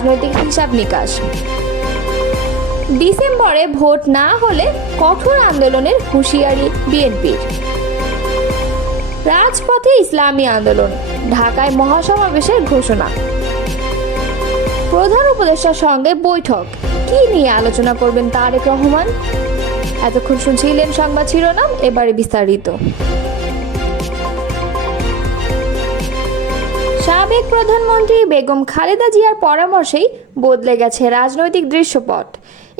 রাজনৈতিক হিসাব নিকাশ। ডিসেম্বরে ভোট না হলে কঠোর আন্দোলনের হুঁশিয়ারি বিএনপির। রাজপথে ইসলামী আন্দোলন, ঢাকায় মহাসমাবেশের ঘোষণা। প্রধান উপদেষ্টার সঙ্গে বৈঠক, কি নিয়ে আলোচনা করবেন তারেক রহমান? এতক্ষণ শুনছিলেন সংবাদ শিরোনাম, এবারে বিস্তারিত। সাবেক প্রধানমন্ত্রী বেগম খালেদা জিয়ার পরামর্শেই বদলে গেছে রাজনৈতিক দৃশ্যপট।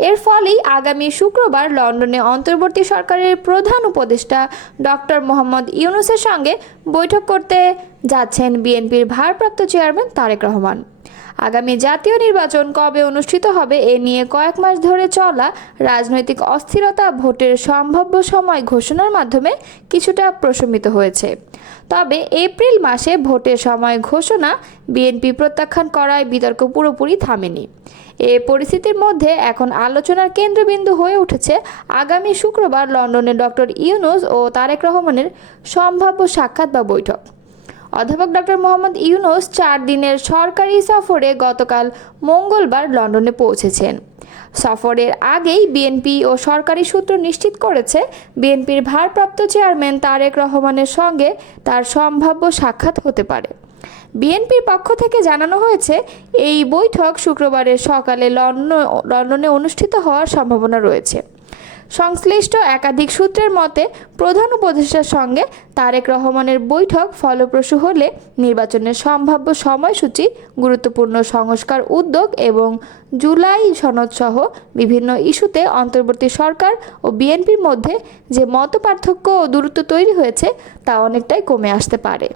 এর ফলেই আগামী শুক্রবার লন্ডনে অন্তর্বর্তী সরকারের প্রধান উপদেষ্টা ডক্টর মোহাম্মদ ইউনূসের সঙ্গে বৈঠক করতে যাচ্ছেন বিএনপির ভারপ্রাপ্ত চেয়ারম্যান তারেক রহমান। আগামী জাতীয় নির্বাচন কবে অনুষ্ঠিত হবে এ নিয়ে কয়েক মাস ধরে চলা রাজনৈতিক অস্থিরতা ভোটের সম্ভাব্য সময় ঘোষণার মাধ্যমে কিছুটা প্রশমিত হয়েছে। তবে এপ্রিল মাসে ভোটের সময় ঘোষণা বিএনপি প্রত্যাখ্যান করায় বিতর্ক পুরোপুরি থামেনি। এ পরিস্থিতির মধ্যে এখন আলোচনার কেন্দ্রবিন্দু হয়ে উঠেছে আগামী শুক্রবার লন্ডনে ডক্টর ইউনূস ও তারেক রহমানের সম্ভাব্য সাক্ষাৎ বা বৈঠক। অধ্যাপক ডক্টর মোহাম্মদ ইউনূস 4 দিনের সরকারি সফরে গতকাল মঙ্গলবার লন্ডনে পৌঁছেছেন। সফরের আগেই বিএনপি ও সরকারি সূত্র নিশ্চিত করেছে বিএনপির ভারপ্রাপ্ত চেয়ারম্যান তারেক রহমানের সঙ্গে তার সম্ভাব্য সাক্ষাৎ হতে পারে। বিএনপির পক্ষ থেকে জানানো হয়েছে এই বৈঠক শুক্রবারের সকালে লন্ডনে অনুষ্ঠিত হওয়ার সম্ভাবনা রয়েছে। সংশ্লিষ্ট একাধিক সূত্রের মতে প্রধান উপদেষ্টার সঙ্গে তারেক রহমানের বৈঠক ফলপ্রসূ হলে নির্বাচনের সম্ভাব্য সময়সূচি, গুরুত্বপূর্ণ সংস্কার উদ্যোগ এবং জুলাই সনদসহ বিভিন্ন ইস্যুতে অন্তর্বর্তী সরকার ও বিএনপির মধ্যে যে মতপার্থক্য ও দূরত্ব তৈরি হয়েছে তা অনেকটাই কমে আসতে পারে।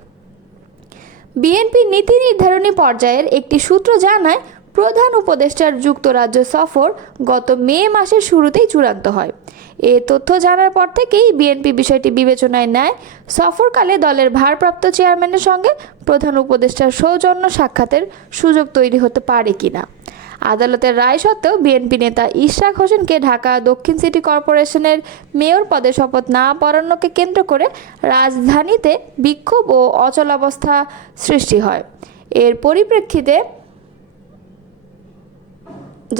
বিএনপি নীতি নির্ধারণী পর্যায়ের একটি সূত্র জানায়, প্রধান উপদেষ্টার যুক্তরাজ্য সফর গত মে মাসের শুরুতেই চূড়ান্ত হয়। এ তথ্য জানার পর থেকেই বিএনপি বিষয়টি বিবেচনায় নেয়। সফরকালে দলের ভারপ্রাপ্ত চেয়ারম্যানের সঙ্গে প্রধান উপদেষ্টার সৌজন্য সাক্ষাতের সুযোগ তৈরি হতে পারে কিনা। আদালতের রায় সত্ত্বেও বিএনপি নেতা ইশরাক হোসেনকে ঢাকা দক্ষিণ সিটি কর্পোরেশনের মেয়র পদে শপথ না পড়ানোকে কেন্দ্র করে রাজধানীতে বিক্ষোভ ও অচলাবস্থা সৃষ্টি হয়। এর পরিপ্রেক্ষিতে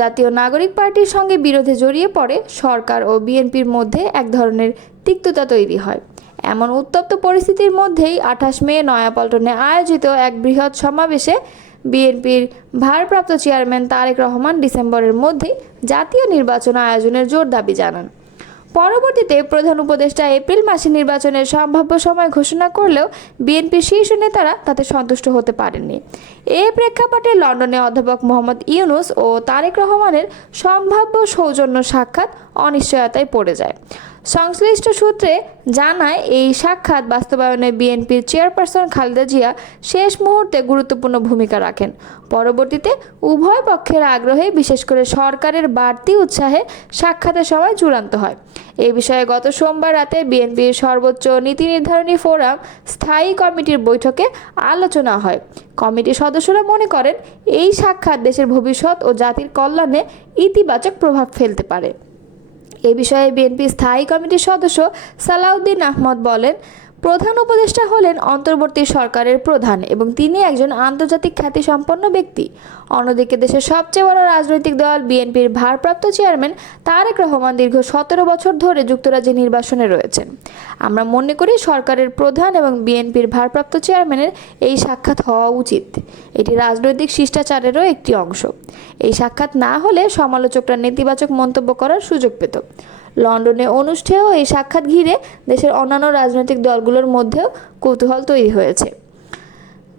জাতীয় নাগরিক পার্টির সঙ্গে বিরোধে জড়িয়ে পড়ে সরকার ও বিএনপির মধ্যে এক ধরনের তিক্ততা তৈরি হয়। এমন উত্তপ্ত পরিস্থিতির মধ্যেই 28 মে নয়াপল্টনে আয়োজিত এক বৃহৎ সমাবেশে বিএনপির ভারপ্রাপ্ত চেয়ারম্যান তারেক রহমান ডিসেম্বরের মধ্যেই জাতীয় নির্বাচন আয়োজনের জোর দাবি জানান। পরবর্তীতে প্রধান উপদেষ্টা এপ্রিল মাসে নির্বাচনের সম্ভাব্য সময় ঘোষণা করলেও বিএনপির শীর্ষ নেতারা তাতে সন্তুষ্ট হতে পারেননি। এ প্রেক্ষাপটে লন্ডনে অধ্যাপক মোহাম্মদ ইউনূস ও তারেক রহমানের সম্ভাব্য সৌজন্য সাক্ষাৎ অনিশ্চয়তায় পড়ে যায়। সংশ্লিষ্ট সূত্রে জানায়, এই সাক্ষাৎ বাস্তবায়নে বিএনপির চেয়ারপারসন খালেদা জিয়া শেষ মুহূর্তে গুরুত্বপূর্ণ ভূমিকা রাখেন। পরবর্তীতে উভয় পক্ষের আগ্রহে, বিশেষ করে সরকারের বাড়তি উৎসাহে সাক্ষাতের সময় চূড়ান্ত হয়। এই বিষয়ে গত সোমবার রাতে বিএনপির সর্বোচ্চ নীতি নির্ধারণী ফোরাম স্থায়ী কমিটির বৈঠকে আলোচনা হয়। কমিটির সদস্যরা মনে করেন, এই সাক্ষাৎ দেশের ভবিষ্যৎ ও জাতির কল্যাণে ইতিবাচক প্রভাব ফেলতে পারে। এ বিষয়ে বিএনপি স্থায়ী কমিটির সদস্য সালাউদ্দিন আহমদ বলেন, প্রধান উপদেষ্টা হলেন অন্তর্বর্তী সরকারের প্রধান এবং তিনি একজন আন্তর্জাতিক খ্যাতিসম্পন্ন ব্যক্তি। অন্যদিকে দেশের সবচেয়ে বড় রাজনৈতিক দল বিএনপির ভারপ্রাপ্ত চেয়ারম্যান তারেক রহমান দীর্ঘ 17 বছর ধরে যুক্তরাজ্যে নির্বাসনে রয়েছেন। আমরা মনে করি সরকারের প্রধান এবং বিএনপির ভারপ্রাপ্ত চেয়ারম্যানের এই সাক্ষাৎ হওয়া উচিত। এটি রাজনৈতিক শিষ্টাচারেরও একটি অংশ। এই সাক্ষাৎ না হলে সমালোচকরা নেতিবাচক মন্তব্য করার সুযোগ পেত। লন্ডনে অনুষ্ঠেয় এই সাক্ষাৎ ঘিরে দেশের অন্যান্য রাজনৈতিক দলগুলোর মধ্যেও কৌতূহল তৈরি হয়েছে।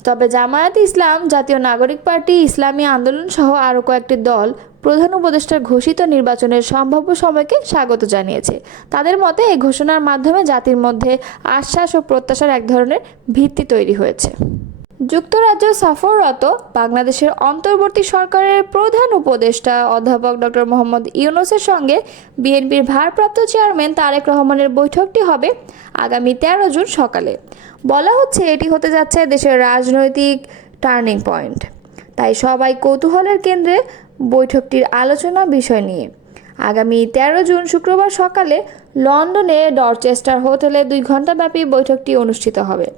তবে জামায়াতে ইসলাম, জাতীয় নাগরিক পার্টি, ইসলামী আন্দোলন সহ আরও কয়েকটি দল প্রধান উপদেষ্টার ঘোষিত নির্বাচনের সম্ভাব্য সময়কে স্বাগত জানিয়েছে। তাদের মতে এই ঘোষণার মাধ্যমে জাতির মধ্যে আশ্বাস ও প্রত্যাশার এক ধরনের ভিত্তি তৈরি হয়েছে। যুক্তরাজ্য সফররত বাংলাদেশের অন্তর্বর্তী সরকারের প্রধান উপদেষ্টা অধ্যাপক ডক্টর মোহাম্মদ ইউনূসের সঙ্গে বিএনপির ভারপ্রাপ্ত চেয়ারম্যান তারেক রহমানের বৈঠকটি হবে আগামী 13 জুন সকালে। বলা হচ্ছে এটি হতে যাচ্ছে দেশের রাজনৈতিক টার্নিং পয়েন্ট। তাই সবাই কৌতূহলের কেন্দ্রে বৈঠকটির আলোচনা বিষয় নিয়ে। আগামী 13 জুন শুক্রবার সকালে লন্ডনে ডরচেস্টার হোটেলে 2 ঘণ্টাব্যাপী বৈঠকটি অনুষ্ঠিত হবে।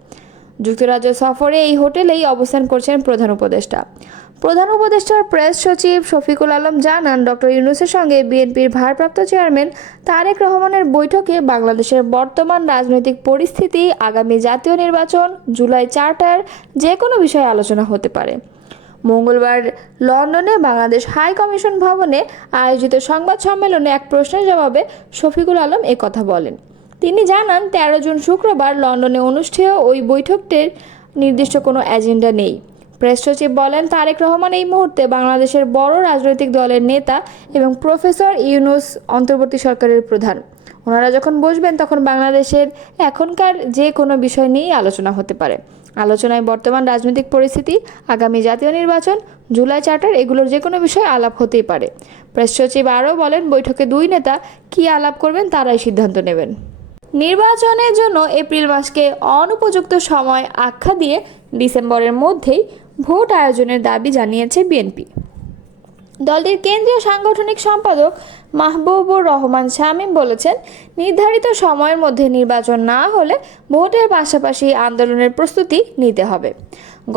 যুক্তরাজ্য সফরে এই হোটেলেই অবস্থান করছেন প্রধান উপদেষ্টা। প্রধান উপদেষ্টার প্রেস সচিব শফিকুল আলম জানান, ডক্টর ইউনূসের সঙ্গে বিএনপির ভারপ্রাপ্ত চেয়ারম্যান তারেক রহমানের বৈঠকে বাংলাদেশের বর্তমান রাজনৈতিক পরিস্থিতি, আগামী জাতীয় নির্বাচন, জুলাই চার্টার যে কোনো বিষয়ে আলোচনা হতে পারে। মঙ্গলবার লন্ডনে বাংলাদেশ হাই কমিশন ভবনে আয়োজিত সংবাদ সম্মেলনে এক প্রশ্নের জবাবে শফিকুল আলম একথা বলেন। তিনি জানান, 13 জুন শুক্রবার লন্ডনে অনুষ্ঠেয় ওই বৈঠকটির নির্দিষ্ট কোনো এজেন্ডা নেই। প্রেস সচিব বলেন, তারেক রহমান এই মুহূর্তে বাংলাদেশের বড় রাজনৈতিক দলের নেতা এবং প্রফেসর ইউনূস অন্তর্বর্তী সরকারের প্রধান। ওনারা যখন বসবেন তখন বাংলাদেশের এখনকার যে কোনো বিষয় নিয়েই আলোচনা হতে পারে। আলোচনায় বর্তমান রাজনৈতিক পরিস্থিতি, আগামী জাতীয় নির্বাচন, জুলাই চার্টার এগুলোর যে কোনো বিষয়ে আলাপ হতেই পারে। প্রেস সচিব আরও বলেন, বৈঠকে দুই নেতা কী আলাপ করবেন তারাই সিদ্ধান্ত নেবেন। নির্বাচনের জন্য এপ্রিল মাসকে অনুপযুক্ত সময় আখ্যা দিয়ে ডিসেম্বরের মধ্যেই ভোট আয়োজনের দাবি জানিয়েছে বিএনপি। দলটির কেন্দ্রীয় সাংগঠনিক সম্পাদক মাহবুবুর রহমান শামীম বলেছেন, নির্ধারিত সময়ের মধ্যে নির্বাচন না হলে ভোটের পাশাপাশি আন্দোলনের প্রস্তুতি নিতে হবে।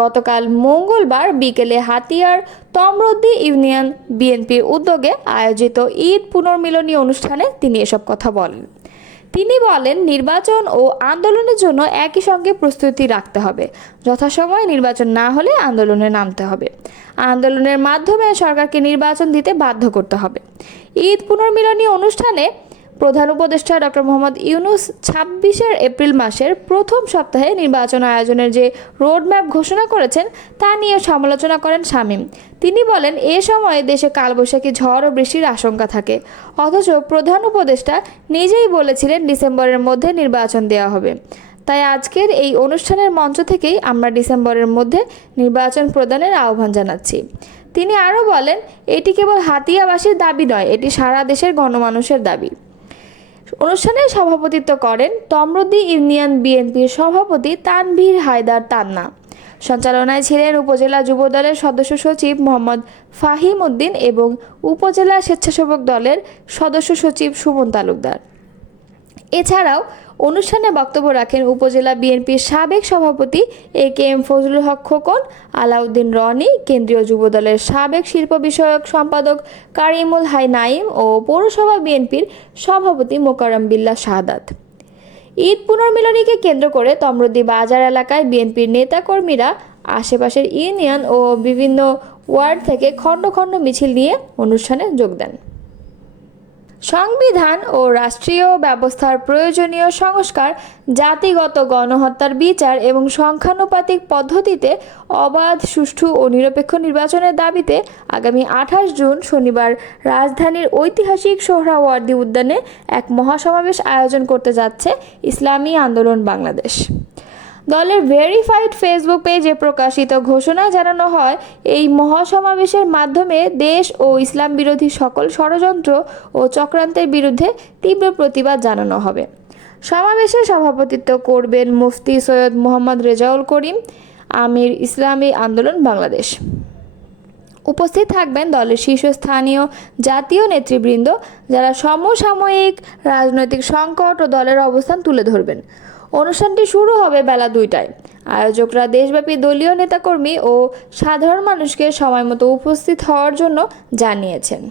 গতকাল মঙ্গলবার বিকেলে হাতিয়ার তমরুদ্দি ইউনিয়ন বিএনপির উদ্যোগে আয়োজিত ঈদ পুনর্মিলনী অনুষ্ঠানে তিনি এসব কথা বলেন। তিনি বলেন, নির্বাচন ও আন্দোলনের জন্য একই সঙ্গে প্রস্তুতি রাখতে হবে। যথাসময়ে নির্বাচন না হলে আন্দোলনে নামতে হবে। আন্দোলনের মাধ্যমে সরকারকে নির্বাচন দিতে বাধ্য করতে হবে। ঈদ পুনর্মিলনী অনুষ্ঠানে প্রধান উপদেষ্টা ডক্টর মোহাম্মদ ইউনূস 26 এপ্রিল মাসের প্রথম সপ্তাহে নির্বাচন আয়োজনের যে রোডম্যাপ ঘোষণা করেছেন তা নিয়ে সমালোচনা করেন শামীম। তিনি বলেন, এ সময়ে দেশে কালবৈশাখী ঝড় ও বৃষ্টির আশঙ্কা থাকে, অথচ প্রধান উপদেষ্টা নিজেই বলেছিলেন ডিসেম্বরের মধ্যে নির্বাচন দেওয়া হবে। তাই আজকের এই অনুষ্ঠানের মঞ্চ থেকেই আমরা ডিসেম্বরের মধ্যে নির্বাচন প্রদানের আহ্বান জানাচ্ছি। তিনি আরও বলেন, এটি কেবল হাতিয়াবাসীর দাবি নয়, এটি সারা দেশের গণমানুষের দাবি। অনুষ্ঠানে সভাপতিত্ব করেন তমরুদ্দি ইউনিয়ন বিএনপির সভাপতি তানভীর হায়দার তান্না। সঞ্চালনায় ছিলেন উপজেলা যুবদলের সদস্য সচিব মোহাম্মদ ফাহিম উদ্দিন এবং উপজেলা স্বেচ্ছাসেবক দলের সদস্য সচিব সুমন তালুকদার। এছাড়াও অনুষ্ঠানে বক্তব্য রাখেন উপজেলা বিএনপির সাবেক সভাপতি AKM ফজলুল হক খোকন, আলাউদ্দিন রনি, কেন্দ্রীয় যুবদলের সাবেক শিল্প বিষয়ক সম্পাদক কারিমুল হাই নাইম ও পৌরসভা বিএনপির সভাপতি মোকাররম বিল্লাহ শাহাদাত। ঈদ পুনর্মিলনীকে কেন্দ্র করে তমরুদ্দি বাজার এলাকায় বিএনপির নেতাকর্মীরা আশেপাশের ইউনিয়ন ও বিভিন্ন ওয়ার্ড থেকে খণ্ড খণ্ড মিছিল নিয়ে অনুষ্ঠানে যোগ দেন। সংবিধান ও রাষ্ট্রীয় ব্যবস্থার প্রয়োজনীয় সংস্কার, জাতিগত গণহত্যার বিচার এবং সংখ্যানুপাতিক পদ্ধতিতে অবাধ, সুষ্ঠু ও নিরপেক্ষ নির্বাচনের দাবিতে আগামী 28 জুন শনিবার রাজধানীর ঐতিহাসিক সোহরাওয়ার্দী উদ্যানে এক মহাসমাবেশ আয়োজন করতে যাচ্ছে ইসলামী আন্দোলন বাংলাদেশ। দলের ভেরিফাইড ফেসবুক পেজে প্রকাশিত ঘোষণায় জানানো হয়, এই মহাসমাবেশের মাধ্যমে দেশ ও ইসলাম বিরোধী সকল ষড়যন্ত্র ও চক্রান্তের বিরুদ্ধে তীব্র প্রতিবাদ জানানো হবে। সমাবেশে সভাপতিত্ব করবেন মুফতি সৈয়দ মোহাম্মদ রেজাউল করিম, আমির ইসলামী আন্দোলন বাংলাদেশ। উপস্থিত থাকবেন দলের শীর্ষস্থানীয় জাতীয় নেতৃবৃন্দ, যারা সমসাময়িক রাজনৈতিক সংকট ও দলের অবস্থান তুলে ধরবেন। অনুষ্ঠানটি শুরু হবে বেলা 2টায়। আয়োজকরা দেশব্যাপী দলীয় নেতাকর্মী ও সাধারণ মানুষকে সময়মতো উপস্থিত হওয়ার জন্য জানিয়েছেন।